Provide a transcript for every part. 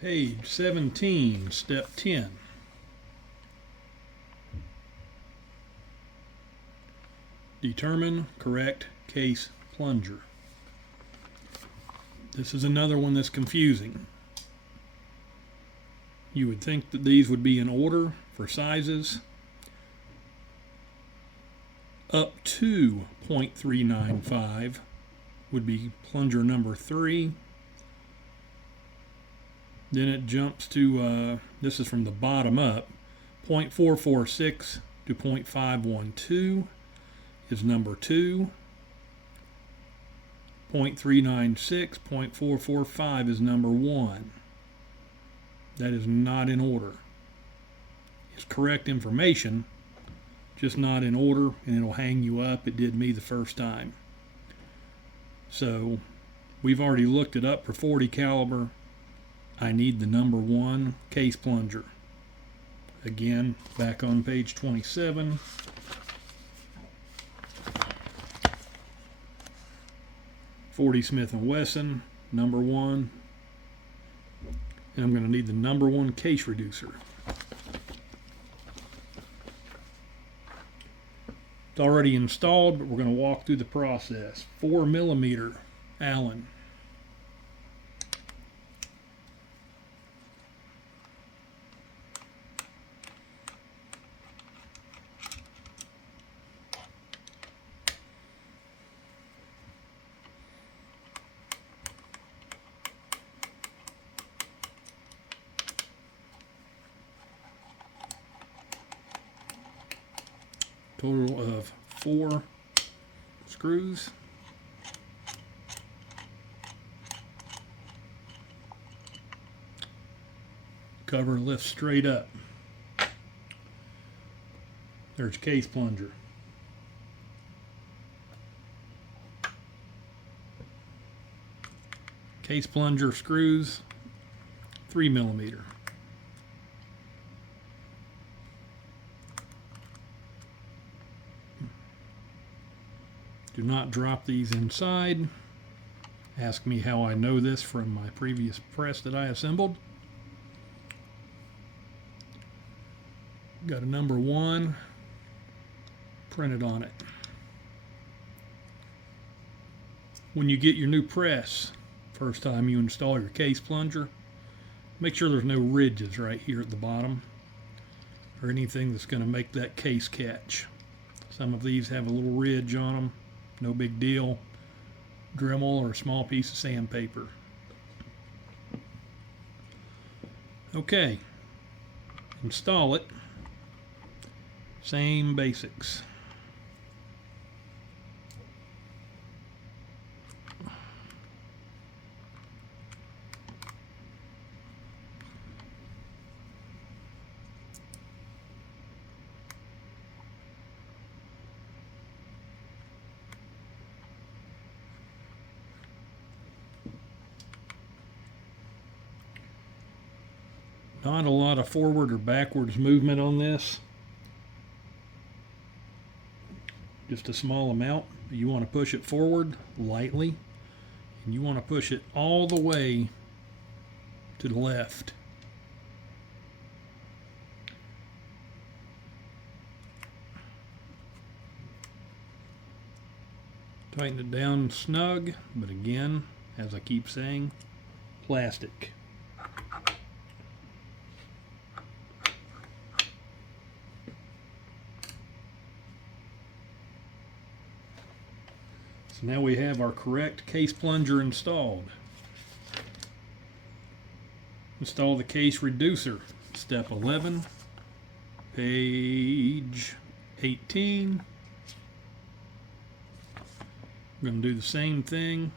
Page 17, step 10. Determine correct case plunger. This is another one that's confusing. You would think that these would be in order for sizes. Up to 0.395 would be plunger number 3. Then it jumps to, this is from the bottom up, 0.446 to 0.512 is number 2. 0.396, 0.445 is number 1. That is not in order. It's correct information, just not in order, and it'll hang you up. It did me the first time. So we've already looked it up for 40 caliber. I need the number 1 case plunger. Again, back on page 27. .40 Smith & Wesson, number 1. And I'm going to need the number 1 case reducer. It's already installed, but we're going to walk through the process. 4mm Allen. Total of 4 screws. Cover lifts straight up. There's case plunger. Case plunger screws, 3mm. Do not drop these inside. Ask me how I know this from my previous press that I assembled. Got a number 1 printed on it. When you get your new press, first time you install your case plunger, make sure there's no ridges right here at the bottom or anything that's going to make that case catch. Some of these have a little ridge on them. No big deal. Dremel or a small piece of sandpaper. Okay. Install it. Same basics. Not a lot of forward or backwards movement on this. Just a small amount. You want to push it forward lightly, and you want to push it all the way to the left. Tighten it down snug, but again, as I keep saying, plastic. So now we have our correct case plunger installed. Install the case reducer. Step 11, page 18. I'm going to do the same thing.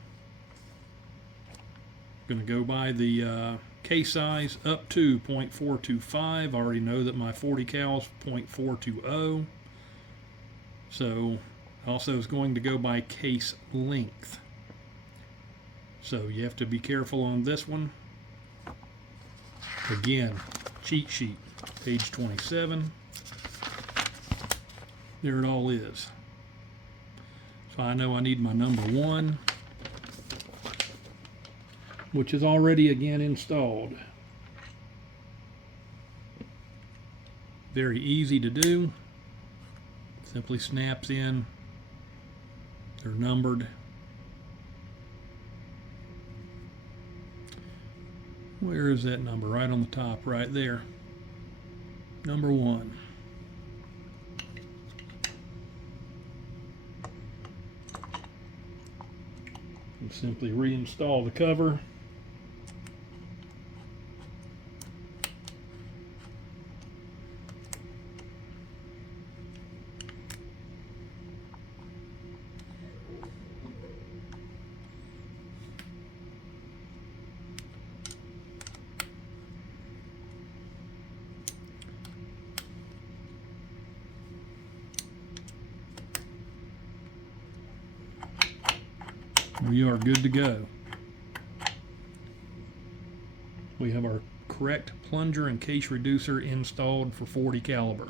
I'm going to go by the case size up to 0.425. I already know that my 40 cal is 0.420. So also is going to go by case length. So you have to be careful on this one. Again, cheat sheet, page 27. There it all is. So I know I need my number 1, which is already again installed. Very easy to do. Simply snaps in. They're numbered. Where is that number? Right on the top, right there. Number 1. And simply reinstall the cover. We are good to go. We have our correct plunger and case reducer installed for .40 caliber.